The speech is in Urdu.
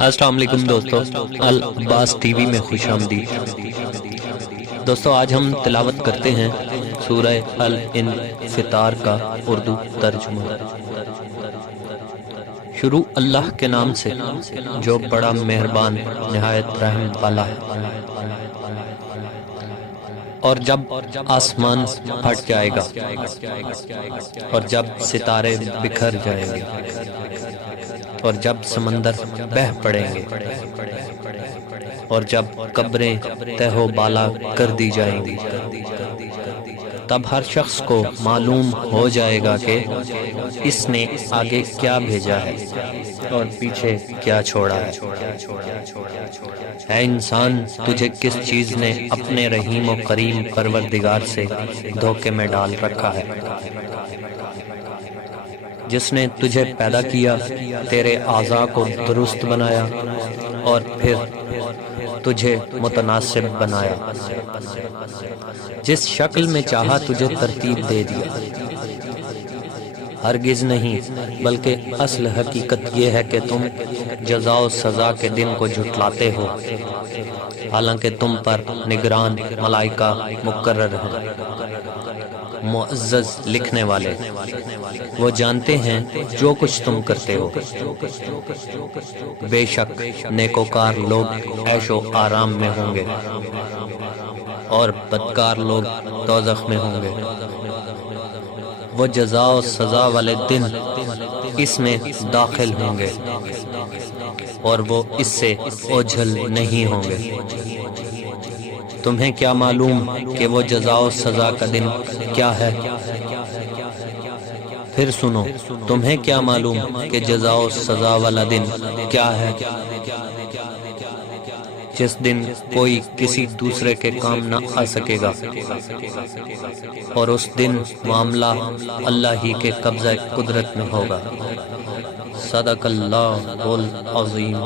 السلام علیکم دوستو، العباس ٹی وی میں خوش آمدید۔ دوستو آج ہم تلاوت کرتے ہیں سورہ الانفطار کا اردو ترجمہ۔ شروع اللہ کے نام سے جو بڑا مہربان نہایت رحم والا ہے۔ اور جب آسمان پھٹ جائے گا اور جب ستارے بکھر جائیں گے اور جب سمندر بہہ پڑیں گے اور جب قبریں تہ و بالا کر دی جائیں گی، تب ہر شخص کو معلوم ہو جائے گا کہ اس نے آگے کیا بھیجا ہے اور پیچھے کیا چھوڑا ہے۔ اے انسان، تجھے کس چیز نے اپنے رحیم و کریم پروردگار سے دھوکے میں ڈال رکھا ہے؟ جس نے تجھے پیدا کیا، تیرے اعضاء کو درست بنایا اور پھر تجھے متناسب بنایا، جس شکل میں چاہا تجھے ترتیب دے دیا۔ ہرگز نہیں، بلکہ اصل حقیقت یہ ہے کہ تم جزا و سزا کے دن کو جھٹلاتے ہو، حالانکہ تم پر نگران ملائکہ مقرر ہیں، معزز لکھنے والے۔ وہ جانتے ہیں جو کچھ تم کرتے ہو۔ بے شک نیکوکار لوگ عیش و آرام میں ہوں گے اور بدکار لوگ دوزخ میں ہوں گے۔ وہ جزا و سزا والے دن اس میں داخل ہوں گے اور وہ اس سے اوجھل نہیں ہوں گے۔ تمہیں کیا معلوم کہ وہ جزا و سزا کا دن کیا ہے؟ پھر سنو، تمہیں کیا معلوم کہ جزا و سزا والا دن کیا ہے؟ جس دن کوئی کسی دوسرے کے کام نہ آ سکے گا، اور اس دن معاملہ اللہ ہی کے قبضہ قدرت میں ہوگا۔ صدق اللہ العظیم۔